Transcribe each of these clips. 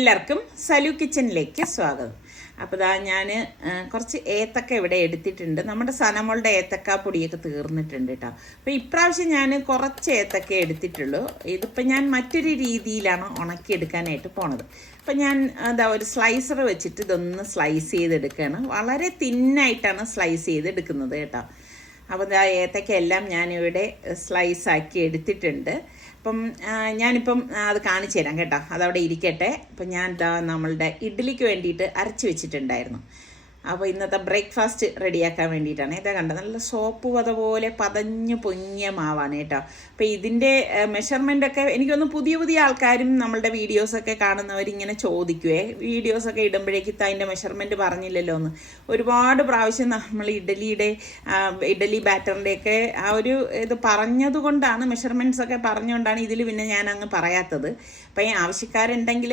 എല്ലാവർക്കും സലു കിച്ചണിലേക്ക് സ്വാഗതം. അപ്പോൾ ഇതാ ഞാൻ കുറച്ച് ഏത്തക്ക ഇവിടെ എടുത്തിട്ടുണ്ട്. നമ്മുടെ സനമോളുടെ ഏത്തക്ക പൊടിയൊക്കെ തീർന്നിട്ടുണ്ട് കേട്ടോ അപ്പോൾ ഇപ്രാവശ്യം ഞാൻ കുറച്ച് ഏത്തക്ക എടുത്തിട്ടുള്ളൂ. ഇതിപ്പോൾ ഞാൻ മറ്റൊരു രീതിയിലാണ് ഉണക്കിയെടുക്കാനായിട്ട് പോണത്. അപ്പോൾ ഞാൻ എന്താ ഒരു സ്ലൈസർ വെച്ചിട്ട് ഇതൊന്ന് സ്ലൈസ് ചെയ്തെടുക്കുകയാണ് വളരെ തിന്നായിട്ടാണ് സ്ലൈസ് ചെയ്തെടുക്കുന്നത് കേട്ടോ. അപ്പോൾ ഇതാ ഏത്തക്ക എല്ലാം ഞാനിവിടെ സ്ലൈസ് ആക്കി എടുത്തിട്ടുണ്ട്. അപ്പം ഞാനിപ്പം അത് കാണിച്ചു തരാം കേട്ടോ. അതവിടെ ഇരിക്കട്ടെ. അപ്പം ഞാൻ നമ്മളുടെ ഇഡ്ഡലിക്ക് വേണ്ടിയിട്ട് അരച്ച് വെച്ചിട്ടുണ്ടായിരുന്നു. അപ്പോൾ ഇന്നത്തെ ബ്രേക്ക്ഫാസ്റ്റ് റെഡിയാക്കാൻ വേണ്ടിയിട്ടാണ്. ഇതാ കണ്ടത് നല്ല സോപ്പ് പത പോലെ പതഞ്ഞു പൊങ്ങിയ മാവാണ് കേട്ടോ. അപ്പോൾ ഇതിന്റെ മെഷർമെന്റ് ഒക്കെ എനിക്കൊന്ന് പുതിയ പുതിയ ആൾക്കാരും നമ്മളുടെ വീഡിയോസൊക്കെ കാണുന്നവർ ഇങ്ങനെ ചോദിക്കുവേ. വീഡിയോസൊക്കെ ഇടുമ്പോഴേക്ക് അതിന്റെ മെഷർമെന്റ് പറഞ്ഞില്ലല്ലോ എന്ന്. ഒരുപാട് പ്രാവശ്യം നമ്മൾ ഇഡലിയുടെ ഇഡലി ബാറ്ററിന്റെയൊക്കെ ആ ഒരു ഇത് പറഞ്ഞതുകൊണ്ടാണ് മെഷർമെന്റ്സ് ഒക്കെ പറഞ്ഞുകൊണ്ടാണ് ഇതിൽ പിന്നെ ഞാൻ അങ്ങ് പറയാത്തത്. അപ്പം ആവശ്യക്കാരുണ്ടെങ്കിൽ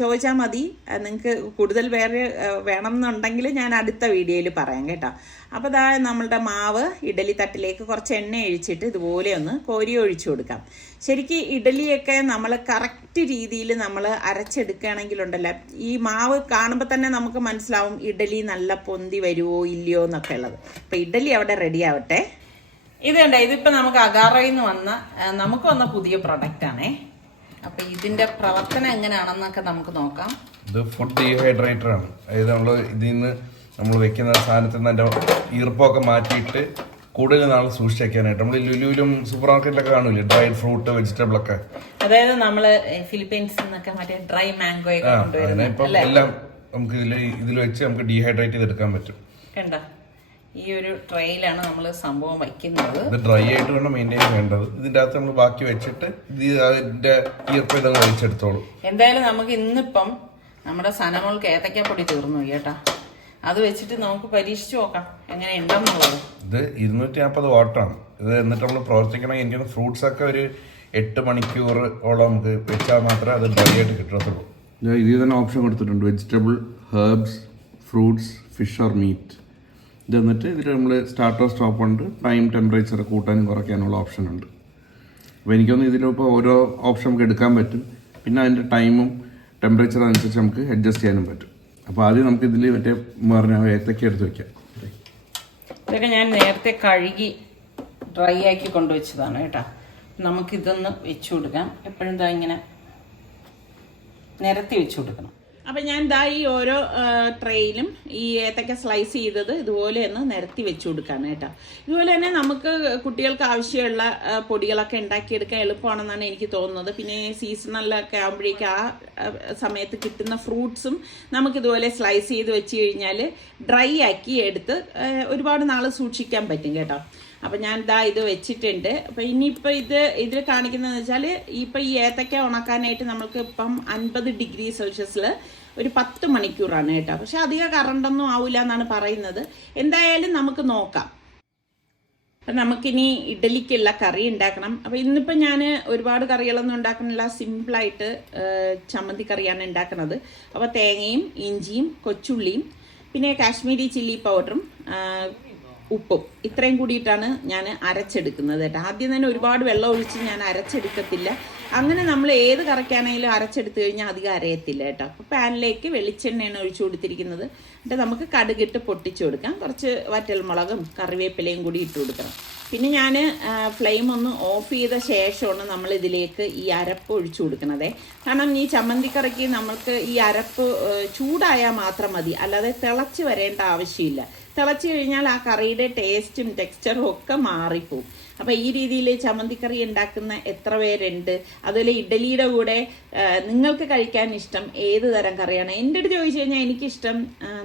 ചോദിച്ചാൽ മതി. നിങ്ങൾക്ക് കൂടുതൽ വേറെ വേണം എന്നുണ്ടെങ്കിൽ ഞാൻ അടുത്ത വീഡിയോയിൽ പറയാം കേട്ടോ. അപ്പോൾ ദാ നമ്മളുടെ മാവ് ഇഡലി തട്ടിലേക്ക് കുറച്ച് എണ്ണ ഒഴിച്ചിട്ട് ഇതുപോലെ ഒന്ന് കോരി ഒഴിച്ചു കൊടുക്കാം. ശരിക്കും ഇഡലിയൊക്കെ നമ്മൾ കറക്റ്റ് രീതിയിൽ നമ്മൾ അരച്ചെടുക്കുകയാണെങ്കിലുണ്ടല്ലോ ഈ മാവ് കാണുമ്പോൾ തന്നെ നമുക്ക് മനസ്സിലാവും ഇഡലി നല്ല പൊന്തി വരുമോ ഇല്ലയോ എന്നൊക്കെ ഉള്ളത്. അപ്പോൾ ഇഡലി അവിടെ റെഡി ആവട്ടെ. ഇത് കണ്ട ഇതിപ്പോൾ നമുക്ക് അഗാറയിൽ നിന്ന് വന്ന നമുക്ക് വന്ന പുതിയ പ്രൊഡക്റ്റ് ആണേ. അപ്പോൾ ഇതിന്റെ പ്രവർത്തനം എങ്ങനെയാണെന്നൊക്കെ നമുക്ക് നോക്കാം. ഇത് ഫുഡ് ഡീഹൈഡ്രേറ്റർ ആണ്. അതായത് നമ്മൾ ഇതിൽ നിന്ന് നമ്മൾ വെക്കുന്ന സാധനത്തിൽ നിന്ന് അതിന്റെ ഈർപ്പമൊക്കെ മാറ്റിയിട്ട് കൂടുതൽ നാൾ സൂക്ഷിച്ച് വെക്കാനായിട്ട് നമ്മൾ ലുലുവിലും സൂപ്പർ മാർക്കറ്റിലൊക്കെ കാണൂലേ? ഡ്രൈ ഫ്രൂട്ട് വെജിറ്റബിൾ ഒക്കെ. അതായത് നമ്മൾ ഫിലിപ്പീൻസ് നിന്നൊക്കെ മറ്റേ ഡ്രൈ മാംഗോ കൊണ്ടുവരുന്നത് ഇപ്പം എല്ലാം നമുക്ക് ഇതിൽ ഇതിൽ വെച്ച് നമുക്ക് ഡീഹൈഡ്രേറ്റ് ചെയ്തെടുക്കാൻ പറ്റും. കണ്ട? ഈ ഒരു ട്രെയിലാണ് നമ്മൾ സംഭവം വയ്ക്കുന്നത്. ഇത് ഡ്രൈ ആയിട്ട് വേണം മെയിന്റെയിൻ ചെയ്യേണ്ടത്. ഇതിന്റെ അകത്ത് നമ്മൾ ബാക്കി വെച്ചിട്ട് ഇത് അതിന്റെ ഈർപ്പം ഇതങ്ങ് വലിച്ചെടുത്തോളൂ എന്തായാലും നമുക്ക് ഇന്നിപ്പം നമ്മുടെ സനമോൾക്ക് ഏത്തക്കാപ്പൊടി തീർന്നു കേട്ടാ. അത് വെച്ചിട്ട് നമുക്ക് പരീക്ഷിച്ചു നോക്കാം. എങ്ങനെ ഉണ്ടെന്നുള്ളത് ഇത് ഇരുന്നൂറ്റി നാൽപ്പത് വാട്ടാണ്. ഇത് എന്നിട്ട് നമ്മൾ പ്രവർത്തിക്കണമെങ്കിൽ എനിക്ക് ഫ്രൂട്ട്സ് ഒക്കെ ഒരു എട്ട് മണിക്കൂർ ഓളം നമുക്ക് വെച്ചാൽ മാത്രമേ അത് ഡ്രൈ ആയിട്ട് കിട്ടത്തുള്ളൂ. ഇതിൽ തന്നെ ഓപ്ഷൻ കൊടുത്തിട്ടുണ്ട്. Vegetable herbs fruits fish or meat. ഇത് എന്നിട്ട് ഇതിൽ നമ്മൾ സ്റ്റാർട്ടർ സ്റ്റോപ്പ് ഉണ്ട്. ടൈം ടെമ്പറേച്ചർ കൂട്ടാനും കുറയ്ക്കാനുള്ള ഓപ്ഷൻ ഉണ്ട്. അപ്പോൾ എനിക്കൊന്ന് ഇതിലിപ്പോൾ ഓരോ ഓപ്ഷൻ നമുക്ക് എടുക്കാൻ പറ്റും. പിന്നെ അതിന്റെ ടൈമും ടെമ്പറേച്ചർ അനുസരിച്ച് നമുക്ക് അഡ്ജസ്റ്റ് ചെയ്യാനും പറ്റും. അപ്പോൾ ആദ്യം നമുക്ക് ഇതിൽ മറ്റേ പറഞ്ഞ ഏത്തക്ക എടുത്ത് വയ്ക്കാം ഇതൊക്കെ ഞാൻ നേരത്തെ കഴുകി ഡ്രൈ ആക്കി കൊണ്ടുവച്ചതാണ് കേട്ടോ. നമുക്കിതൊന്ന് വെച്ചു കൊടുക്കാം. എപ്പോഴും ഇതാ ഇങ്ങനെ നിരത്തി വെച്ചു കൊടുക്കണം. അപ്പം ഞാൻ ദാ ഈ ഓരോ ട്രെയിലും ഈ ഏത്തക്ക സ്ലൈസ് ചെയ്തത് ഇതുപോലെ ഒന്ന് നിരത്തി വെച്ചു കൊടുക്കാണ് കേട്ടോ. ഇതുപോലെ തന്നെ നമുക്ക് കുട്ടികൾക്ക് ആവശ്യമുള്ള പൊടികളൊക്കെ ഉണ്ടാക്കിയെടുക്കാൻ എളുപ്പമാണെന്നാണ് എനിക്ക് തോന്നുന്നത്. പിന്നെ സീസണലൊക്കെ ആകുമ്പോഴേക്കും ആ, സമയത്ത് കിട്ടുന്ന ഫ്രൂട്ട്സും നമുക്ക് ഇതുപോലെ സ്ലൈസ് ചെയ്ത് വെച്ച് കഴിഞ്ഞാൽ ഡ്രൈ ആക്കി എടുത്ത് ഒരുപാട് നാൾ സൂക്ഷിക്കാൻ പറ്റും കേട്ടോ. അപ്പം ഞാൻ ഇതാ ഇത് വെച്ചിട്ടുണ്ട്. അപ്പം ഇനിയിപ്പോൾ ഇത് ഇതിൽ കാണിക്കുന്നതെന്ന് വെച്ചാൽ ഇപ്പം ഈ ഏത്തക്ക ഉണക്കാനായിട്ട് നമ്മൾക്ക് ഇപ്പം അൻപത് ഡിഗ്രി സെൽഷ്യസിൽ ഒരു പത്ത് മണിക്കൂറാണ് കേട്ടോ. പക്ഷെ അധികം കറണ്ടൊന്നും ആവില്ല എന്നാണ് പറയുന്നത്. എന്തായാലും നമുക്ക് നോക്കാം. അപ്പം നമുക്കിനി ഇഡലിക്കുള്ള കറി ഉണ്ടാക്കണം. അപ്പോൾ ഇന്നിപ്പോൾ ഞാൻ ഒരുപാട് കറികളൊന്നും ഉണ്ടാക്കണില്ല സിമ്പിളായിട്ട് ചമ്മന്തി കറിയാണ് ഉണ്ടാക്കുന്നത്. അപ്പോൾ തേങ്ങയും ഇഞ്ചിയും കൊച്ചുള്ളിയും പിന്നെ കാശ്മീരി ചില്ലി പൗഡറും ഉപ്പും. ഇത്രയും കൂടിയിട്ടാണ് ഞാൻ അരച്ചെടുക്കുന്നത് കേട്ടോ. ആദ്യം തന്നെ ഒരുപാട് വെള്ളം ഒഴിച്ച് ഞാൻ അരച്ചെടുക്കത്തില്ല. അങ്ങനെ നമ്മൾ ഏത് കറക്കാണെങ്കിലും അരച്ചെടുത്ത് കഴിഞ്ഞാൽ അധികം അരയത്തില്ല കേട്ടോ. അപ്പോൾ പാനിലേക്ക് വെളിച്ചെണ്ണയാണ് ഒഴിച്ചു കൊടുത്തിരിക്കുന്നത്. എന്നിട്ട് നമുക്ക് കടുകിട്ട് പൊട്ടിച്ചു കൊടുക്കാം. കുറച്ച് വറ്റൽമുളകും കറിവേപ്പിലയും കൂടി ഇട്ട് കൊടുക്കണം. പിന്നെ ഞാൻ ഫ്ലെയിം ഒന്ന് ഓഫ് ചെയ്ത ശേഷമാണ് നമ്മൾ ഇതിലേക്ക് ഈ അരപ്പ് ഒഴിച്ചു കൊടുക്കുന്നത് കാരണം ഈ ചമ്മന്തിക്കറിക്ക് നമ്മൾക്ക് ഈ അരപ്പ് ചൂടായാൽ മാത്രം മതി. അല്ലാതെ തിളച്ച് വരേണ്ട ആവശ്യമില്ല. തിളച്ച് കഴിഞ്ഞാൽ ആ കറിയുടെ ടേസ്റ്റും ടെക്സ്ചറും ഒക്കെ മാറിപ്പോവും. അപ്പോൾ ഈ രീതിയിൽ ചമ്മന്തിക്കറി ഉണ്ടാക്കുന്ന എത്ര പേരുണ്ട്? അതുപോലെ ഇഡലിയുടെ കൂടെ നിങ്ങൾക്ക് കഴിക്കാൻ ഇഷ്ടം ഏത് തരം കറിയാണ്? എന്റെ അടുത്ത് ചോദിച്ചു കഴിഞ്ഞാൽ എനിക്കിഷ്ടം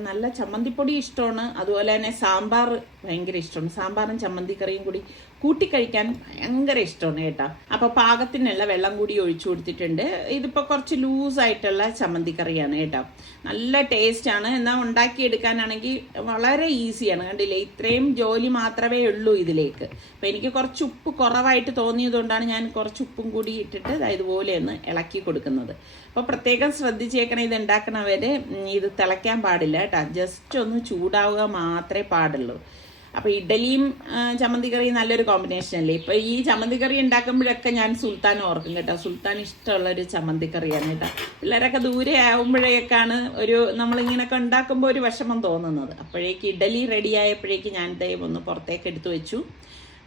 നല്ല ചമ്മന്തിപ്പൊടി ഇഷ്ടമാണ്. അതുപോലെ തന്നെ സാമ്പാർ ഭയങ്കര ഇഷ്ടമാണ്. സാമ്പാറും ചമ്മന്തിക്കറിയും കൂടി കൂട്ടിക്കഴിക്കാൻ ഭയങ്കര ഇഷ്ടമാണ് കേട്ടോ. അപ്പോൾ പാകത്തിനുള്ള വെള്ളം കൂടി ഒഴിച്ചു കൊടുത്തിട്ടുണ്ട്. ഇതിപ്പോൾ കുറച്ച് ലൂസ് ലൂസായിട്ടുള്ള ചമ്മന്തിക്കറിയാണ് കേട്ടോ. നല്ല ടേസ്റ്റ് ആണ്. എന്നാൽ ഉണ്ടാക്കിയെടുക്കാനാണെങ്കിൽ വളരെ ഈസിയാണ് കണ്ടില്ലേ? ഇത്രയും ജോലി മാത്രമേ ഉള്ളൂ ഇതിലേക്ക്. അപ്പോൾ എനിക്ക് കുറച്ച് ഉപ്പ് കുറവായിട്ട് തോന്നിയതുകൊണ്ടാണ് ഞാൻ കുറച്ച് ഉപ്പും കൂടി ഇട്ടിട്ട് ഇതുപോലെ ഒന്ന് ഇളക്കി കൊടുക്കുന്നത്. അപ്പോൾ പ്രത്യേകം ശ്രദ്ധിച്ചേക്കണം ഇത് ഉണ്ടാക്കണവരെ. ഇത് തിളയ്ക്കാൻ പാടില്ല കേട്ടോ. ജസ്റ്റ് ഒന്ന് ചൂടാവുക മാത്രമേ പാടുള്ളൂ. അപ്പൊ ഇഡലിയും ചമ്മന്തി കറിയും നല്ലൊരു കോമ്പിനേഷൻ അല്ലേ? ഇപ്പൊ ഈ ചമ്മന്തി കറി ഉണ്ടാക്കുമ്പോഴൊക്കെ ഞാൻ സുൽത്താൻ ഓർക്കും കേട്ടോ. സുൽത്താൻ ഇഷ്ടമുള്ള ഒരു ചമ്മന്തി കറിയാണ് കേട്ടോ. പിള്ളേരൊക്കെ ദൂരെ ആവുമ്പോഴേക്കാണ് ഒരു നമ്മളിങ്ങനെയൊക്കെ ഉണ്ടാക്കുമ്പോൾ ഒരു വിഷമം തോന്നുന്നത്. അപ്പോഴേക്ക് ഇഡലി റെഡി ആയപ്പോഴേക്ക് ഞാൻ ദൈവം ഒന്ന് പുറത്തേക്ക് എടുത്തു വെച്ചു.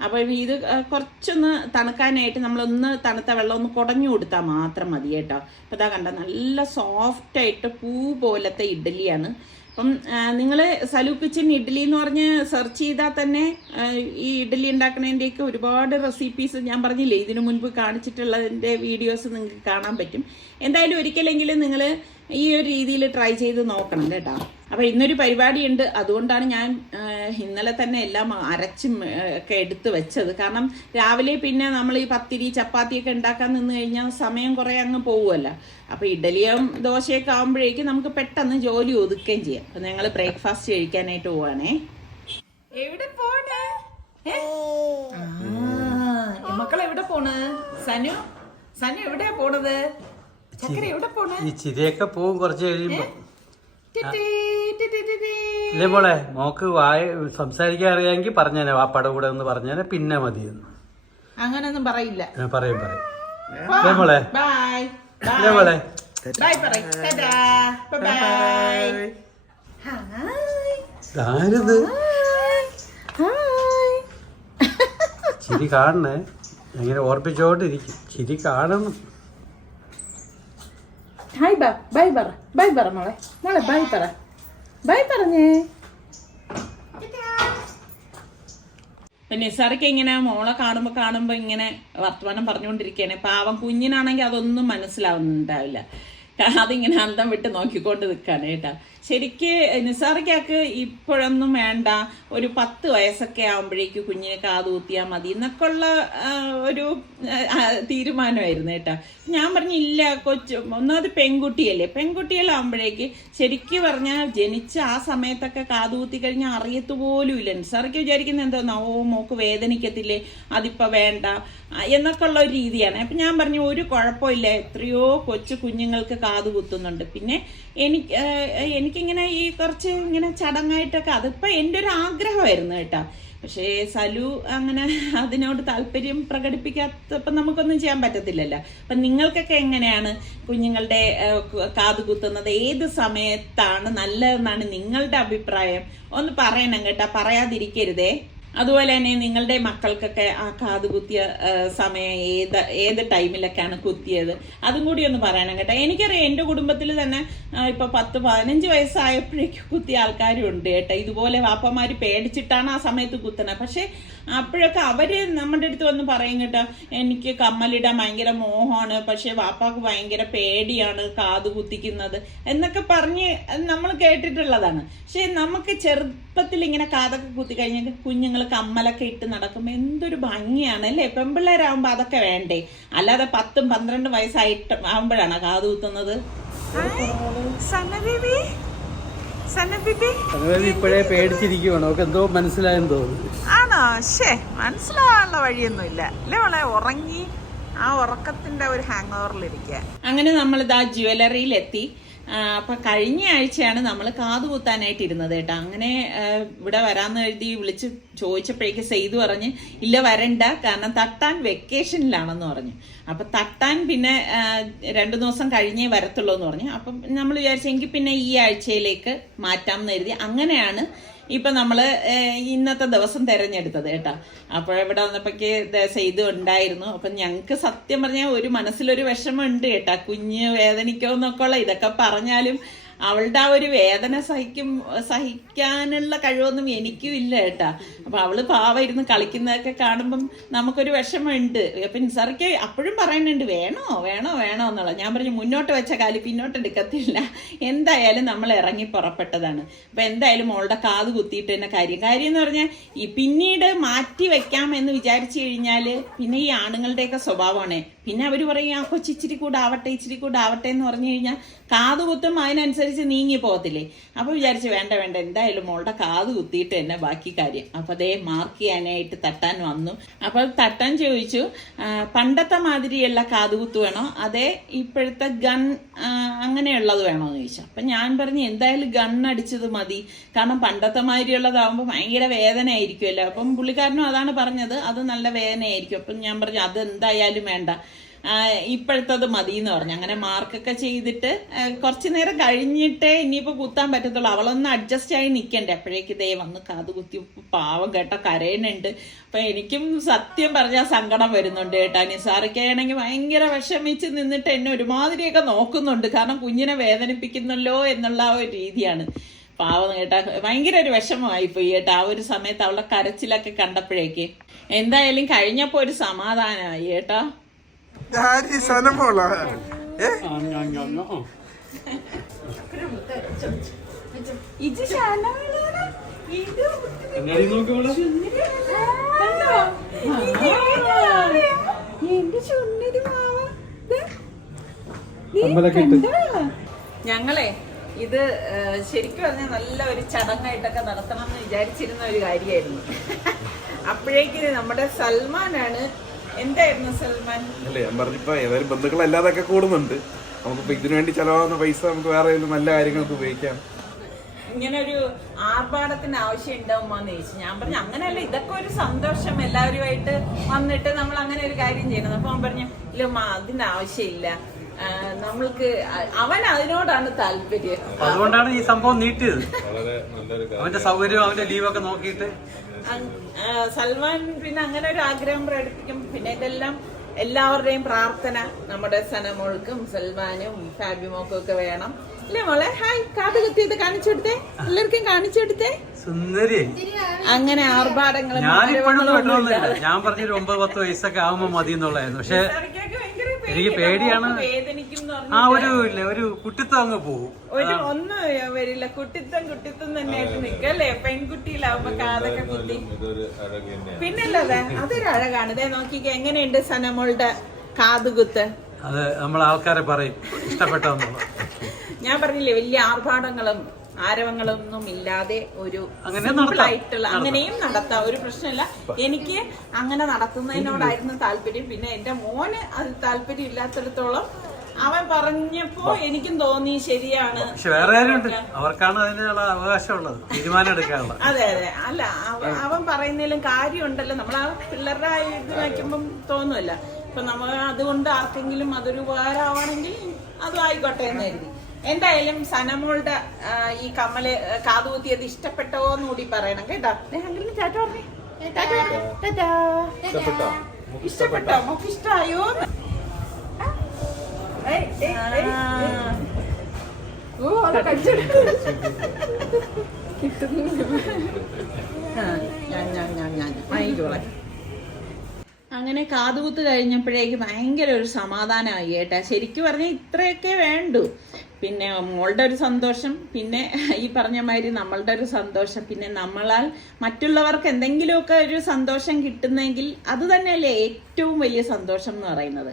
അപ്പോൾ ഇത് കുറച്ചൊന്ന് തണുക്കാനായിട്ട് നമ്മളൊന്ന് തണുത്ത വെള്ളം ഒന്ന് കുടഞ്ഞു കൊടുത്താൽ മാത്രം മതി കേട്ടോ. അപ്പോൾ ഇതാ കണ്ട നല്ല സോഫ്റ്റായിട്ട് പൂ പോലത്തെ ഇഡ്ഡലിയാണ് അപ്പം നിങ്ങൾ സലൂ കിച്ചൻ ഇഡ്ഡലി എന്ന് പറഞ്ഞ് സെർച്ച് ചെയ്താൽ തന്നെ ഈ ഇഡ്ഡലി ഉണ്ടാക്കുന്നതിന്റെയൊക്കെ ഒരുപാട് റെസിപ്പീസ് ഞാൻ പറഞ്ഞില്ലേ ഇതിനു മുൻപ് കാണിച്ചിട്ടുള്ളതിന്റെ വീഡിയോസ് നിങ്ങൾക്ക് കാണാൻ പറ്റും. എന്തായാലും ഒരിക്കലെങ്കിലും നിങ്ങൾ ഈ ഒരു രീതിയിൽ ട്രൈ ചെയ്ത് നോക്കണം കേട്ടോ. അപ്പോൾ ഇന്നൊരു പരിപാടിയുണ്ട്. അതുകൊണ്ടാണ് ഞാൻ ഇന്നലെ തന്നെ എല്ലാം അരച്ചും ഒക്കെ എടുത്ത് വെച്ചത്. കാരണം രാവിലെ പിന്നെ നമ്മൾ ഈ പത്തിരി ചപ്പാത്തിയൊക്കെ ഉണ്ടാക്കാൻ നിന്ന് കഴിഞ്ഞാൽ സമയം കുറേ അങ്ങ് പോകുമല്ലോ അപ്പോൾ ഇഡലിയും ദോശയൊക്കെ ആകുമ്പോഴേക്കും നമുക്ക് പെട്ടെന്ന് ജോലി ഒതുക്കുകയും ചെയ്യാം. അപ്പം ഞങ്ങൾ ബ്രേക്ക്ഫാസ്റ്റ് കഴിക്കാനായിട്ട് പോവാണേ. എവിടെ പോണേ? മക്കൾ എവിടെ പോണ്? സനു? സനു എവിടെയാ പോണത്? ചക്കര എവിടെ പോണേ? ഈ ചിരിയൊക്കെ പോവും കുറച്ച് കഴിയുമ്പോ. ഇല്ലേ മോളെ? മോക്ക് വായ സംസാരിക്കാൻ അറിയാമെങ്കിൽ പറഞ്ഞേനെ വാപ്പാടെ കൂടെ ഒന്ന് പറഞ്ഞേനെ പിന്നെ മതി അങ്ങനൊന്നും പറയില്ല. പറയും പറയും. ഇല്ലേ മോളെ? ഇല്ലേ മോളെ? ചിരി കാണണേ. അങ്ങനെ ഓർപ്പിച്ചോണ്ടിരിക്കും. ചിരി കാണണം. ബ ബൈ പറ ബൈ പറ മോളെ മോളെ ബൈ പറ ബൈ പറഞ്ഞേ നിസാർക്ക് ഇങ്ങനെ മോളെ കാണുമ്പോ കാണുമ്പോ ഇങ്ങനെ വർത്തമാനം പറഞ്ഞുകൊണ്ടിരിക്കുകയാണ് പാവം കുഞ്ഞിനാണെങ്കിൽ അതൊന്നും മനസ്സിലാവുന്നുണ്ടാവില്ല. അതിങ്ങനെ അന്തം വിട്ട് നോക്കിക്കൊണ്ട് നിൽക്കാണ് കേട്ടാ. ശരിക്ക് നിസാറിക്കാക്ക് ഇപ്പോഴൊന്നും വേണ്ട. ഒരു പത്ത് വയസ്സൊക്കെ ആകുമ്പോഴേക്ക് കുഞ്ഞിനെ കാതൂത്തിയാൽ മതി. എന്നൊക്കെ ഉള്ള ഒരു തീരുമാനമായിരുന്നു കേട്ടാ. ഞാൻ പറഞ്ഞു ഇല്ല കൊച്ചു ഒന്നാമത് പെൺകുട്ടിയല്ലേ. പെൺകുട്ടികളാകുമ്പോഴേക്ക് ശരിക്ക് പറഞ്ഞാൽ ജനിച്ച ആ സമയത്തൊക്കെ കാതൂത്തി കഴിഞ്ഞാൽ അറിയത്തു പോലും ഇല്ല. നിസാർക്ക് വിചാരിക്കുന്നത് എന്തോന്നാ? ഓ മോക്ക് വേദനിക്കത്തില്ലേ അതിപ്പോൾ വേണ്ട. എന്നൊക്കെ ഉള്ള ഒരു രീതിയാണ്. അപ്പൊ ഞാൻ പറഞ്ഞു ഒരു കുഴപ്പമില്ല. എത്രയോ കൊച്ചു കുഞ്ഞുങ്ങൾക്ക് കാതു കുത്തുന്നുണ്ട് പിന്നെ എനിക്ക് എനിക്കിങ്ങനെ ഈ കുറച്ച് ഇങ്ങനെ ചടങ്ങായിട്ടൊക്കെ അതിപ്പോൾ എന്റെ ഒരു ആഗ്രഹമായിരുന്നു കേട്ടോ. പക്ഷേ സലു അങ്ങനെ അതിനോട് താല്പര്യം പ്രകടിപ്പിക്കാത്തപ്പം നമുക്കൊന്നും ചെയ്യാൻ പറ്റത്തില്ലല്ലോ. അപ്പം നിങ്ങൾക്കൊക്കെ എങ്ങനെയാണ് കുഞ്ഞുങ്ങളുടെ കാത് കുത്തുന്നത്? ഏത് സമയത്താണ് നല്ലതെന്നാണ് നിങ്ങളുടെ അഭിപ്രായം? ഒന്ന് പറയണം കേട്ടോ. പറയാതിരിക്കരുതേ. അതുപോലെ തന്നെ നിങ്ങളുടെ മക്കൾക്കൊക്കെ ആ കാത് കുത്തിയ സമയം ഏത് ഏത് ടൈമിലൊക്കെയാണ് കുത്തിയത്? അതും കൂടി ഒന്ന് പറയണം കേട്ടോ. എനിക്കറിയാം എന്റെ കുടുംബത്തിൽ തന്നെ ഇപ്പൊ പത്ത് പതിനഞ്ച് വയസ്സായപ്പോഴേക്കും കുത്തിയ ആൾക്കാരും ഉണ്ട് കേട്ടോ. ഇതുപോലെ വാപ്പമാര് പേടിച്ചിട്ടാണ് ആ സമയത്ത് കുത്തണത് പക്ഷെ അപ്പോഴൊക്കെ അവർ നമ്മുടെ അടുത്ത് വന്ന് പറയും കേട്ടോ എനിക്ക് കമ്മലിടാൻ ഭയങ്കര മോഹമാണ് പക്ഷെ വാപ്പാക്ക് ഭയങ്കര പേടിയാണ് കാത് കുത്തിക്കുന്നത് എന്നൊക്കെ പറഞ്ഞ് നമ്മൾ കേട്ടിട്ടുള്ളതാണ്. പക്ഷെ നമുക്ക് ചെറുപ്പത്തിൽ ഇങ്ങനെ കാതൊക്കെ കുത്തി കഴിഞ്ഞാൽ കുഞ്ഞുങ്ങൾ കമ്മലൊക്കെ ഇട്ട് നടക്കുമ്പോൾ എന്തൊരു ഭംഗിയാണ് അല്ലേ? പെമ്പിള്ളേരാകുമ്പോൾ അതൊക്കെ വേണ്ടേ? അല്ലാതെ പത്തും പന്ത്രണ്ടും വയസ്സായിട്ട് ആകുമ്പോഴാണ് കാത് കുത്തുന്നത്? ഇപ്പോഴേ പേടിച്ചിരിക്കുവാണ്. അവർക്ക് എന്തോ മനസ്സിലായെന്ന് തോന്നുന്നു. ശേ മനസ്സിലാവാനുള്ള വഴിയൊന്നുമില്ല. അല്ലേ മോളെ? ഉറങ്ങി ആ ഉറക്കത്തിന്റെ ഒരു ഹാങ് ഓവറിലിരിക്കുക അങ്ങനെ നമ്മൾ ഇതാ എത്തി അപ്പൊ കഴിഞ്ഞ ആഴ്ചയാണ് നമ്മൾ കാത് കുത്താനായിട്ട് ഇരുന്നത് കേട്ടോ. അങ്ങനെ ഇവിടെ വരാന്ന് എഴുതി വിളിച്ച് ചോദിച്ചപ്പോഴേക്ക് ചെയ്തു പറഞ്ഞ് ഇല്ല വരണ്ട. കാരണം തട്ടാൻ വെക്കേഷനിലാണെന്ന് പറഞ്ഞു. അപ്പൊ തട്ടാൻ പിന്നെ രണ്ട് ദിവസം കഴിഞ്ഞേ വരത്തുള്ളൂ എന്ന് പറഞ്ഞു. അപ്പം നമ്മൾ വിചാരിച്ചെങ്കിൽ പിന്നെ ഈ ആഴ്ചയിലേക്ക് മാറ്റാം എന്ന് കരുതി. അങ്ങനെയാണ് ഇപ്പൊ നമ്മൾ ഇന്നത്തെ ദിവസം തെരഞ്ഞെടുത്തത് കേട്ടോ. അപ്പോൾ ഇവിടെ വന്നപ്പോഴേക്ക് ഇത് ഉണ്ടായിരുന്നു. അപ്പൊ ഞങ്ങൾക്ക് സത്യം പറഞ്ഞാൽ ഒരു മനസ്സിലൊരു വിഷമം ഉണ്ട് കേട്ടാ. കുഞ്ഞ് വേദനിക്കോ ഉള്ള ഇതൊക്കെ പറഞ്ഞാലും അവളുടെ ആ ഒരു വേദന സഹിക്കും സഹിക്കാനുള്ള കഴിവൊന്നും എനിക്കും ഇല്ല കേട്ടാ അപ്പൊ അവൾ പാവ ഇരുന്ന് കളിക്കുന്നതൊക്കെ കാണുമ്പം നമുക്കൊരു വിഷമമുണ്ട്. അപ്പൊ നിസാറിക്ക് അപ്പോഴും പറയുന്നുണ്ട് വേണോ വേണോ വേണോ എന്നുള്ള ഞാൻ പറഞ്ഞു മുന്നോട്ട് വെച്ച കാലി പിന്നോട്ട് എടുക്കത്തില്ല. എന്തായാലും നമ്മൾ ഇറങ്ങി പുറപ്പെട്ടതാണ്. അപ്പൊ എന്തായാലും മോളുടെ കാത് കുത്തിയിട്ട് തന്നെ കാര്യം. കാര്യം എന്ന് പറഞ്ഞാൽ ഈ പിന്നീട് മാറ്റി വെക്കാം എന്ന് വിചാരിച്ചു കഴിഞ്ഞാൽ പിന്നെ ഈ ആണുങ്ങളുടെയൊക്കെ സ്വഭാവമാണ് പിന്നെ അവർ പറയും ആ കൊച്ചി ഇച്ചിരി കൂടെ ആവട്ടെ ഇച്ചിരി കൂടെ ആവട്ടെ എന്ന് പറഞ്ഞു കഴിഞ്ഞാൽ കാത് കുത്തും അതിനനുസരിച്ച് നീങ്ങി പോകത്തില്ലേ? അപ്പോൾ വിചാരിച്ച് വേണ്ട വേണ്ട എന്തായാലും മോളുടെ കാത് കുത്തിയിട്ട് തന്നെ ബാക്കി കാര്യം. അപ്പോൾ അതേ മാർക്ക് ചെയ്യാനായിട്ട് തട്ടാൻ വന്നു. അപ്പോൾ തട്ടാൻ ചോദിച്ചു പണ്ടത്തെ മാതിരിയുള്ള കാത് കുത്ത് വേണോ അതേ ഇപ്പോഴത്തെ ഗൺ അങ്ങനെയുള്ളത് വേണോ? എന്ന് ചോദിച്ചു. അപ്പം ഞാൻ പറഞ്ഞു എന്തായാലും ഗണ്ണടിച്ചത് മതി. കാരണം പണ്ടത്തെ മാതിരിയുള്ളതാകുമ്പോൾ ഭയങ്കര വേദനയായിരിക്കുമല്ലോ അപ്പം പുള്ളിക്കാരനും അതാണ് പറഞ്ഞത് അത് നല്ല വേദനയായിരിക്കും. അപ്പം ഞാൻ പറഞ്ഞു അത് എന്തായാലും വേണ്ട. ഇപ്പോഴത്തത് മതി എന്ന് പറഞ്ഞു. അങ്ങനെ മാർക്കൊക്കെ ചെയ്തിട്ട് കുറച്ച് നേരം കഴിഞ്ഞിട്ടേ ഇനിയിപ്പോൾ കുത്താൻ പറ്റത്തുള്ളൂ. അവളൊന്ന് അഡ്ജസ്റ്റ് ആയി നിൽക്കണ്ടേ അപ്പോഴേക്ക് ദേ വന്ന് കാത് കുത്തി പാവം കേട്ടോ കരയണുണ്ട് അപ്പൊ എനിക്കും സത്യം പറഞ്ഞാൽ സങ്കടം വരുന്നുണ്ട് കേട്ടോ. നിസാറിക്കാണെങ്കിൽ ഭയങ്കര വിഷമിച്ച് നിന്നിട്ട് എന്നെ ഒരുമാതിരിയൊക്കെ നോക്കുന്നുണ്ട്. കാരണം കുഞ്ഞിനെ വേദനിപ്പിക്കുന്നല്ലോ എന്നുള്ള ആ ഒരു രീതിയാണ്. പാവം കേട്ടാ. ഭയങ്കര ഒരു വിഷമമായി പോയി കേട്ടോ. ആ ഒരു സമയത്ത് അവളുടെ കരച്ചിലൊക്കെ കണ്ടപ്പോഴേക്ക്. എന്തായാലും കഴിഞ്ഞപ്പോൾ ഒരു സമാധാനമായി കേട്ടോ. ആര് സനമോളാ ഏ? ഞങ്ങളെ ഇത് ശരിക്കും പറഞ്ഞാൽ നല്ല ഒരു ചടങ്ങായിട്ടൊക്കെ നടത്തണം എന്ന് വിചാരിച്ചിരുന്ന ഒരു കാര്യമായിരുന്നു അപ്പോഴേക്ക് നമ്മുടെ സൽമാനാണ് എന്തായിരുന്നു സൽമാൻ? അല്ല ഞാൻ പറഞ്ഞിപ്പോ ഏതായാലും ബന്ധുക്കൾ അല്ലാതൊക്കെ കൂടുന്നുണ്ട്. നമുക്കിപ്പോ ഇതിനു വേണ്ടി ചെലവാകുന്ന പൈസ നമുക്ക് വേറെ ഏതെങ്കിലും നല്ല കാര്യങ്ങൾക്ക് ഉപയോഗിക്കാം. ഇങ്ങനെ ഒരു ആർഭാടത്തിന് ആവശ്യം ഉണ്ടാവുമെന്ന് ചോദിച്ചു. ഞാൻ പറഞ്ഞു അങ്ങനെയല്ല ഇതൊക്കെ ഒരു സന്തോഷം. എല്ലാവരുമായിട്ട് വന്നിട്ട് നമ്മൾ അങ്ങനെ ഒരു കാര്യം ചെയ്യണം അപ്പൊ അവൻ പറഞ്ഞു ഇല്ല അതിന്റെ ആവശ്യമില്ല. നമ്മൾക്ക് അവൻ അതിനോടാണ് താല്പര്യം. അതുകൊണ്ടാണ് ഈ സംഭവം നീട്ടിയത്. അവന്റെ സൗകര്യം അവന്റെ ലീവൊക്കെ നോക്കിയിട്ട് സൽമാൻ പിന്നെ അങ്ങനെ ഒരു ആഗ്രഹം പ്രകടിപ്പിക്കും. പിന്നെ ഇതെല്ലാം എല്ലാവരുടെയും പ്രാർത്ഥന നമ്മുടെ സനമോൾക്കും സൽമാനും ഫാബിമോക്കും ഒക്കെ വേണം. അല്ലേ മോളെ? ഹായ് കാത് കുത്തിയത് കാണിച്ചു കൊടുത്തേ. എല്ലാവർക്കും കാണിച്ചു കൊടുത്തേ. സുന്ദരി. അങ്ങനെ ആർഭാടങ്ങളും ഞാൻ പറഞ്ഞൊരു ഒമ്പത് പത്ത് വയസ്സൊക്കെ ആവുമ്പോ മതി എന്നുള്ളതായിരുന്നു പക്ഷെ. എനിക്ക് പേടിയാണ്. മോൾക്ക് എന്ന് പറഞ്ഞ് ആ ഒരു ഇല്ല ഒരു കുട്ടിത്തം അങ്ങ് പോകും. ഒരു ഒന്നും വരില്ല. കുട്ടിത്തം കുട്ടിത്തം തന്നെയായിട്ട് നിക്കല്ലേ പെൺകുട്ടിയിലാവുമ്പോ കാതൊക്കെ കുത്തി. പിന്നല്ലേ അതൊരു അഴകാണ്. ഇതേ നോക്കിക്കേ എങ്ങനെയുണ്ട് സനമോളുടെ കാതുകുത്ത്? അത് നമ്മൾ ആൾക്കാരെ പറയും ഇഷ്ടപ്പെട്ടെന്നുള്ളത് ഞാൻ പറഞ്ഞില്ലേ വലിയ ആർഭാടങ്ങളും ആരവങ്ങളൊന്നും ഇല്ലാതെ ഒരു. ആയിട്ടുള്ള അങ്ങനെയും നടത്താം. ഒരു പ്രശ്നമില്ല. എനിക്ക് അങ്ങനെ നടത്തുന്നതിനോടായിരുന്നു താല്പര്യം. പിന്നെ എന്റെ മോന് അത് താല്പര്യം ഇല്ലാത്തടത്തോളം അവൻ പറഞ്ഞപ്പോ എനിക്കും തോന്നി ശരിയാണ്. പക്ഷെ വേറെ കാര്യമുണ്ട്. അവർക്കാണ് അതിനുള്ള അവകാശമുള്ളത് തീരുമാനം എടുക്കാനുള്ള. അതെ അതെ. അല്ല അവൻ പറയുന്നതിലും കാര്യമുണ്ടല്ലോ. നമ്മൾ ആ പിള്ളേരുടെ ഇത് വയ്ക്കുമ്പം തോന്നുമല്ല ഇപ്പൊ നമ്മൾ അതുകൊണ്ട് ആർക്കെങ്കിലും അതൊരു ഉപകാരമാണെങ്കിൽ അതും ആയിക്കോട്ടെ എന്ന് കരുതി എന്തായാലും സനമോളുടെ ഈ കമ്മൽ കാതുകൂത്തിയത് ഇഷ്ടപ്പെട്ടോ എന്ന് കൂടി പറയണം കേട്ടോ? അങ്കിളിന് ചാറ്റ പറഞ്ഞേ. ഇഷ്ടപ്പെട്ടോ? മോക്ക് ഇഷ്ടമായോ അങ്ങനെ കാതുകുത്ത് കഴിഞ്ഞപ്പോഴേക്ക് ഭയങ്കര ഒരു സമാധാനമായി കേട്ടാ ശരിക്കും പറഞ്ഞാൽ ഇത്രയൊക്കെ വേണ്ടു. പിന്നെ മോളുടെ ഒരു സന്തോഷം പിന്നെ ഈ പറഞ്ഞ മാതിരി നമ്മളുടെ ഒരു സന്തോഷം പിന്നെ നമ്മളാൽ മറ്റുള്ളവർക്ക് എന്തെങ്കിലുമൊക്കെ ഒരു സന്തോഷം കിട്ടുന്നെങ്കിൽ അത് തന്നെയല്ലേ ഏറ്റവും വലിയ സന്തോഷം എന്ന് പറയുന്നത്.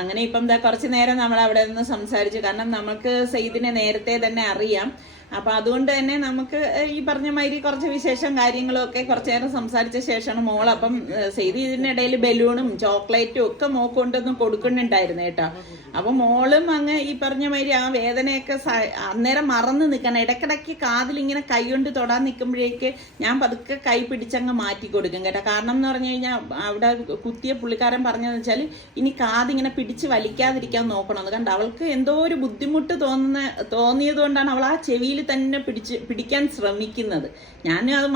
അങ്ങനെ ഇപ്പം കുറച്ച് നേരം നമ്മൾ അവിടെ നിന്ന് സംസാരിച്ചു. കാരണം നമുക്ക് സെയ്ദിനെ നേരത്തെ തന്നെ അറിയാം. അപ്പൊ അതുകൊണ്ട് തന്നെ നമുക്ക് ഈ പറഞ്ഞ മാതിരി കുറച്ച് വിശേഷം കാര്യങ്ങളും ഒക്കെ കുറച്ചു നേരം സംസാരിച്ച ശേഷമാണ് മോൾ അപ്പം സെയ്ദ് ഇതിനിടയിൽ ബലൂണും ചോക്ലേറ്റും ഒക്കെ മോക്ക് കൊണ്ടൊന്നും കൊടുക്കുന്നുണ്ടായിരുന്നു കേട്ടോ. അപ്പൊ മോളും അങ്ങ് ഈ പറഞ്ഞ മാതിരി ആ വേദനയൊക്കെ അന്നേരം മറന്ന് നിൽക്കണം. ഇടക്കിടയ്ക്ക് കാതിൽ ഇങ്ങനെ കൈ കൊണ്ട് തൊടാൻ നിൽക്കുമ്പോഴേക്ക് ഞാൻ പതുക്കെ കൈ പിടിച്ചങ്ങ് മാറ്റി കൊടുക്കും കേട്ടോ. കാരണം എന്ന് പറഞ്ഞു കഴിഞ്ഞാൽ അവിടെ കുത്തിയ പുള്ളിക്കാരൻ പറഞ്ഞതെന്ന് വെച്ചാൽ ഇനി കാതിങ്ങനെ പിടിച്ച് വലിക്കാതിരിക്കാൻ നോക്കണം. കണ്ട അവൾക്ക് എന്തോ ഒരു ബുദ്ധിമുട്ട് തോന്നുന്ന തോന്നിയത് കൊണ്ടാണ് അവൾ ആ ചെവിയിൽ തന്നെ പിടിച്ച് പിടിക്കാൻ ശ്രമിക്കുന്നത്. ഞാൻ അത്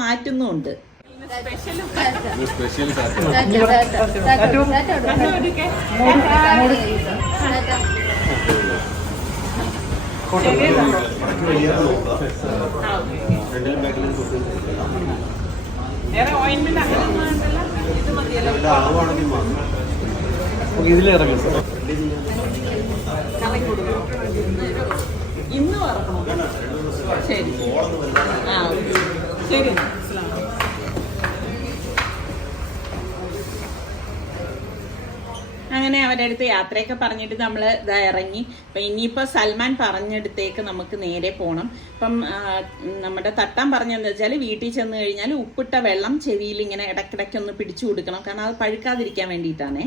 മതിയല്ലോ. ഇതിലിറങ്ങി. ഇന്ന് വറക്കണം. ശരി. ആ ശരി. അങ്ങനെ അവരുടെ അടുത്ത് യാത്രയൊക്കെ പറഞ്ഞിട്ട് നമ്മൾ ഇതാ ഇറങ്ങി. അപ്പം ഇനിയിപ്പോൾ സൽമാൻ പറഞ്ഞെടുത്തേക്ക് നമുക്ക് നേരെ പോകണം അപ്പം നമ്മുടെ തട്ടാൻ പറഞ്ഞതെന്ന് വെച്ചാൽ വീട്ടിൽ ചെന്ന് കഴിഞ്ഞാൽ ഉപ്പിട്ട വെള്ളം ചെവിയിൽ ഇങ്ങനെ ഇടയ്ക്കിടയ്ക്ക് ഒന്ന് പിടിച്ചു കൊടുക്കണം. കാരണം അത് പഴുക്കാതിരിക്കാൻ വേണ്ടിയിട്ടാണേ.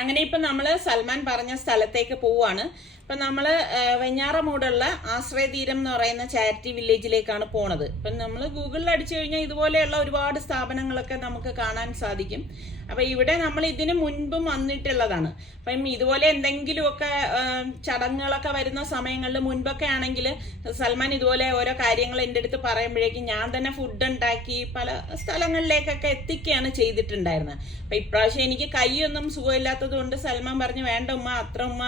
അങ്ങനെ ഇപ്പൊ നമ്മൾ സൽമാൻ പറഞ്ഞ സ്ഥലത്തേക്ക് പോവാണ്. ഇപ്പൊ വെഞ്ഞാറ വെഞ്ഞാറമൂടുള്ള ആശ്രയ തീരം എന്ന് പറയുന്ന ചാരിറ്റി വില്ലേജിലേക്കാണ് പോണത്. ഇപ്പൊ നമ്മൾ ഗൂഗിളിൽ അടിച്ചു കഴിഞ്ഞാൽ ഇതുപോലെയുള്ള ഒരുപാട് സ്ഥാപനങ്ങളൊക്കെ നമുക്ക് കാണാൻ സാധിക്കും. അപ്പൊ ഇവിടെ നമ്മൾ ഇതിന് മുൻപും വന്നിട്ടുള്ളതാണ്. അപ്പം ഇതുപോലെ എന്തെങ്കിലുമൊക്കെ ചടങ്ങുകളൊക്കെ വരുന്ന സമയങ്ങളിൽ മുൻപൊക്കെ ആണെങ്കിൽ സൽമാൻ ഇതുപോലെ ഓരോ കാര്യങ്ങൾ എന്റെ അടുത്ത് പറയുമ്പോഴേക്കും ഞാൻ തന്നെ ഫുഡ് ഉണ്ടാക്കി പല സ്ഥലങ്ങളിലേക്കൊക്കെ എത്തിക്കുകയാണ് ചെയ്തിട്ടുണ്ടായിരുന്നത്. അപ്പൊ ഇപ്രാവശ്യം എനിക്ക് കൈയൊന്നും സുഖമില്ലാത്തത് കൊണ്ട് സൽമാൻ പറഞ്ഞു വേണ്ട ഉമ്മ അത്ര ഉമ്മ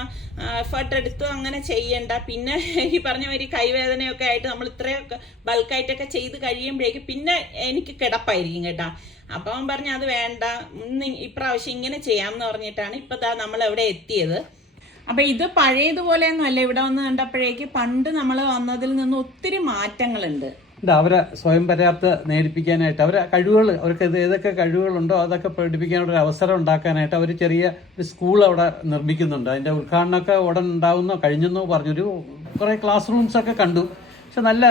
എഫേർട്ട് എടുത്തു അങ്ങനെ ചെയ്യണ്ട. പിന്നെ ഈ പറഞ്ഞ മാതിരി കൈവേദനയൊക്കെ ആയിട്ട് നമ്മൾ ഇത്രയൊക്കെ ബൾക്കായിട്ടൊക്കെ ചെയ്ത് കഴിയുമ്പോഴേക്കും പിന്നെ എനിക്ക് കിടപ്പായിരിക്കും കേട്ടാ. അപ്പൊ അവൻ പറഞ്ഞു അത് വേണ്ട ഇപ്രാവശ്യം ഇങ്ങനെ ചെയ്യാമെന്ന് പറഞ്ഞിട്ടാണ് ഇപ്പൊ ദാ നമ്മൾ എവിടെ എത്തിയത്. അപ്പൊ ഇത് പഴയതുപോലെയൊന്നും അല്ല ഇവിടെ വന്ന് കണ്ടപ്പോഴേക്ക് പണ്ട് നമ്മൾ വന്നതിൽ നിന്ന് ഒത്തിരി മാറ്റങ്ങളുണ്ട്. അവരെ സ്വയം പര്യാപ്ത നേടിപ്പിക്കാനായിട്ട് അവരെ കഴിവുകൾ അവർക്ക് ഏതൊക്കെ കഴിവുകളുണ്ടോ അതൊക്കെ പ്രകടിപ്പിക്കാനുള്ള ഒരു അവസരം ഉണ്ടാക്കാനായിട്ട് അവർ ചെറിയ ഒരു സ്കൂൾ അവിടെ നിർമ്മിക്കുന്നുണ്ട്. അതിന്റെ ഉദ്ഘാടനമൊക്കെ ഉടൻ ഉണ്ടാവുന്നോ കഴിഞ്ഞെന്നോ പറഞ്ഞൊരു കുറേ ക്ലാസ് റൂംസ് ഒക്കെ കണ്ടു. പക്ഷെ നല്ല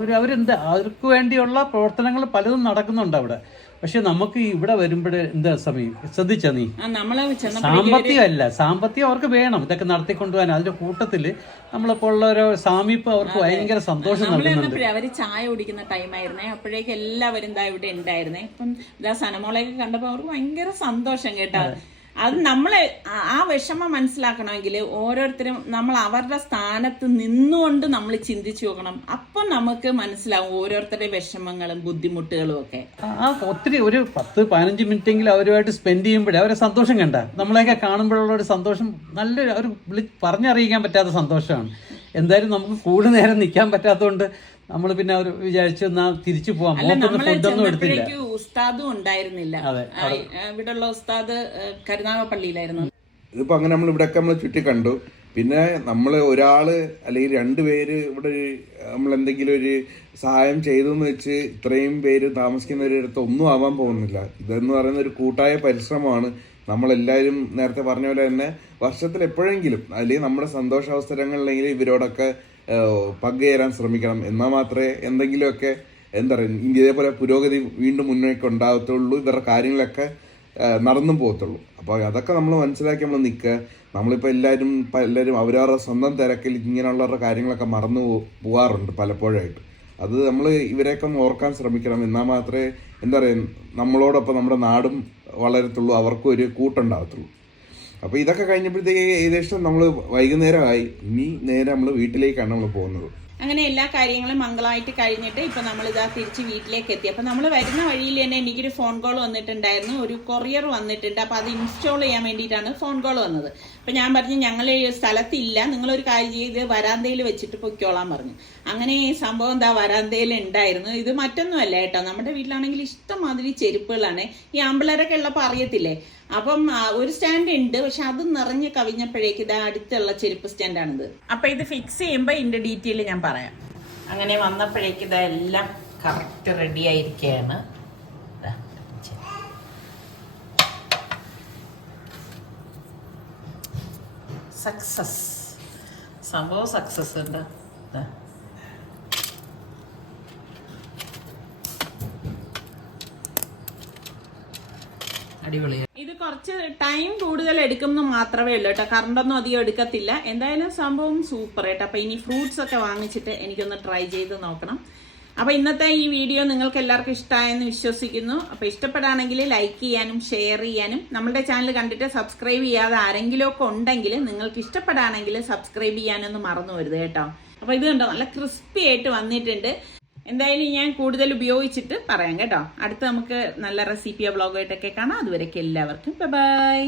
ഒരു അവരെന്ത് അവർക്ക് വേണ്ടിയുള്ള പ്രവർത്തനങ്ങൾ പലതും നടക്കുന്നുണ്ട് അവിടെ. പക്ഷെ നമുക്ക് ഇവിടെ വരുമ്പോൾ എന്താ സമയം ശ്രദ്ധിച്ചാ നീ? സാമ്പത്തികമല്ല. സാമ്പത്തികം അവർക്ക് വേണം. ഇതൊക്കെ നടത്തിക്കൊണ്ടുപോകാൻ. അതിന്റെ കൂട്ടത്തിൽ നമ്മളിപ്പോൾ ഉള്ള ഒരു സാമീപ്യം അവർക്ക് ഭയങ്കര സന്തോഷം നൽകുന്നുണ്ട്. അവർ ചായ കുടിക്കുന്ന ടൈമായിരുന്നേ. അപ്പോഴേക്ക് എല്ലാവരും ഇതാ ഇവിടെ ഉണ്ടായിരുന്നേ. ഇപ്പം ഇതാ സനമോളെയൊക്കെ കണ്ടപ്പോ അവർക്ക് ഭയങ്കര സന്തോഷം കേട്ടോ. അത് നമ്മൾ ആ- വിഷമം മനസ്സിലാക്കണമെങ്കിൽ ഓരോരുത്തരും നമ്മൾ അവരുടെ സ്ഥാനത്ത് നിന്നുകൊണ്ട് നമ്മൾ ചിന്തിച്ചു നോക്കണം. അപ്പം നമുക്ക് മനസ്സിലാവും ഓരോരുത്തരുടെ വിഷമങ്ങളും ബുദ്ധിമുട്ടുകളും ഒക്കെ. ആ ഒത്തിരി ഒരു പത്ത് പതിനഞ്ച് മിനിറ്റ് എങ്കിലും അവരുമായിട്ട് സ്പെൻഡ് ചെയ്യുമ്പോഴേ അവരെ സന്തോഷം കണ്ട. നമ്മളെയൊക്കെ കാണുമ്പോഴുള്ള ഒരു സന്തോഷം നല്ലൊരു ഒരു പറഞ്ഞറിയിക്കാൻ പറ്റാത്ത സന്തോഷമാണ്. എന്തായാലും നമുക്ക് കൂടുതൽ നേരം നിൽക്കാൻ പറ്റാത്തതുകൊണ്ട് നമ്മൾ പിന്നെ അവർ വിചാരിച്ചു എന്നാ തിരിച്ചു പോവാം. ഫുഡൊന്നും എടുത്തില്ല. ഉസ്താദും ഉണ്ടായിരുന്നില്ല. ഇവിടെ ഉള്ള ഇവിടെയുള്ള ഉസ്താദ് കരുനാഗപ്പള്ളിയിലായിരുന്നു. ഇതിപ്പോ അങ്ങനെ നമ്മൾ ഇവിടെയൊക്കെ നമ്മൾ ചുറ്റി കണ്ടു. പിന്നെ നമ്മൾ ഒരാൾ അല്ലെങ്കിൽ രണ്ടുപേര് ഇവിടെ നമ്മൾ എന്തെങ്കിലും ഒരു സഹായം ചെയ്തു എന്ന് വെച്ച് ഇത്രയും പേര് താമസിക്കുന്നവരടുത്ത് ഒന്നും ആവാൻ പോകുന്നില്ല. ഇതെന്ന് പറയുന്ന ഒരു കൂട്ടായ പരിശ്രമമാണ്. നമ്മളെല്ലാവരും നേരത്തെ പറഞ്ഞ പോലെ തന്നെ വർഷത്തിൽ എപ്പോഴെങ്കിലും അല്ലെങ്കിൽ നമ്മുടെ സന്തോഷാവസരങ്ങളിലെങ്കിലും ഇവരോടൊക്കെ പങ്കുചേരാൻ ശ്രമിക്കണം. എന്നാൽ മാത്രമേ എന്തെങ്കിലുമൊക്കെ എന്താ പറയുക ഇതേപോലെ പുരോഗതി വീണ്ടും മുന്നോട്ട് ഉണ്ടാകത്തുള്ളൂ ഇവരുടെ കാര്യങ്ങളൊക്കെ നടന്നും പോകത്തുള്ളൂ. അപ്പോൾ അതൊക്കെ നമ്മൾ മനസ്സിലാക്കി നമ്മൾ നിൽക്കുക. നമ്മളിപ്പോൾ എല്ലാവരും എല്ലാവരും അവരവരുടെ സ്വന്തം തിരക്കിൽ ഇങ്ങനെയുള്ളവരുടെ കാര്യങ്ങളൊക്കെ മറന്നു പോകാറുണ്ട് പലപ്പോഴായിട്ട്. അത് നമ്മൾ ഇവരെയൊക്കെ ഓർക്കാൻ ശ്രമിക്കണം. എന്നാൽ മാത്രമേ എന്താ പറയുക നമ്മളോടൊപ്പം നമ്മുടെ നാടും വളരത്തുള്ളൂ. അവർക്കും ഒരു കൂട്ടുണ്ടാകത്തുള്ളൂ. അപ്പോൾ ഇതൊക്കെ കഴിഞ്ഞപ്പോഴത്തേക്ക് ഏകദേശം നമ്മൾ വൈകുന്നേരമായി. ഇനി നേരെ നമ്മൾ വീട്ടിലേക്കാണ് നമ്മൾ പോകുന്നത്. അങ്ങനെ എല്ലാ കാര്യങ്ങളും മംഗളമായിട്ട് കഴിഞ്ഞിട്ട് ഇപ്പൊ നമ്മൾ ഇതാ തിരിച്ച് വീട്ടിലേക്ക് എത്തി. അപ്പൊ നമ്മൾ വരുന്ന വഴിയിൽ തന്നെ എനിക്കൊരു ഫോൺ കോൾ വന്നിട്ടുണ്ടായിരുന്നു. ഒരു കൊറിയർ വന്നിട്ടുണ്ട്. അപ്പൊ അത് ഇൻസ്റ്റാൾ ചെയ്യാൻ വേണ്ടിയിട്ടാണ് ഫോൺ കോൾ വന്നത്. അപ്പൊ ഞാൻ പറഞ്ഞു ഞങ്ങൾ സ്ഥലത്തില്ല. നിങ്ങളൊരു കാര്യം ചെയ്ത് വരാന്തയിൽ വെച്ചിട്ട് പൊയ്ക്കോളാൻ പറഞ്ഞു. അങ്ങനെ ഈ സംഭവം എന്താ വരാന്തയിൽ ഉണ്ടായിരുന്നു. ഇത് മറ്റൊന്നുമല്ല കേട്ടോ. നമ്മുടെ വീട്ടിലാണെങ്കിൽ ഇഷ്ടംമാതിരി ചെരുപ്പുകളാണ്. ഈ ആമ്പിളരൊക്കെ ഉള്ളപ്പോൾ അറിയത്തില്ലേ? അപ്പം ഒരു സ്റ്റാൻഡ് ഉണ്ട്. പക്ഷെ അത് നിറഞ്ഞ് കവിഞ്ഞപ്പോഴേക്ക് ഇത് അടുത്തുള്ള ചെരുപ്പ് സ്റ്റാൻഡാണിത്. അപ്പൊ ഇത് ഫിക്സ് ചെയ്യുമ്പോൾ ഇതിന്റെ ഡീറ്റെയിൽ ഞാൻ പറയാം. അങ്ങനെ വന്നപ്പോഴേക്ക് ഇതെല്ലാം കറക്റ്റ് റെഡി ആയിരിക്കുകയാണ് ദാ, സക്സസ് സംഭവം സക്സസ് ഉണ്ട്. അടിപൊളിയാണ് ഇത് കുറച്ച് ടൈം കൂടുതൽ എടുക്കുമെന്ന് മാത്രമേ ഉള്ളൂ കേട്ടോ. കറണ്ടൊന്നും അധികം എടുക്കത്തില്ല. എന്തായാലും സംഭവം സൂപ്പർ കേട്ടോ അപ്പൊ ഇനി ഫ്രൂട്ട്സ് ഒക്കെ വാങ്ങിച്ചിട്ട് എനിക്കൊന്ന് ട്രൈ ചെയ്ത് നോക്കണം. അപ്പൊ ഇന്നത്തെ ഈ വീഡിയോ നിങ്ങൾക്ക് എല്ലാവർക്കും ഇഷ്ടമായെന്ന് വിശ്വസിക്കുന്നു. അപ്പോൾ ഇഷ്ടപ്പെടുകയാണെങ്കിൽ ലൈക്ക് ചെയ്യാനും ഷെയർ ചെയ്യാനും നമ്മുടെ ചാനൽ കണ്ടിട്ട് സബ്സ്ക്രൈബ് ചെയ്യാതെ ആരെങ്കിലും ഒക്കെ ഉണ്ടെങ്കിൽ നിങ്ങൾക്ക് ഇഷ്ടപ്പെടുകയാണെങ്കിൽ സബ്സ്ക്രൈബ് ചെയ്യാനൊന്നും മറന്നു വരുത് കേട്ടോ. അപ്പോൾ ഇത് കണ്ടോ നല്ല ക്രിസ്പി ആയിട്ട് വന്നിട്ടുണ്ട്. എന്തായാലും ഞാൻ കൂടുതൽ ഉപയോഗിച്ചിട്ട് പറയാം കേട്ടോ. അടുത്ത് നമുക്ക് നല്ല റെസിപ്പിയോ വ്ളോഗായിട്ടൊക്കെ കാണാം. അതുവരെയൊക്കെ എല്ലാവർക്കും. ബൈ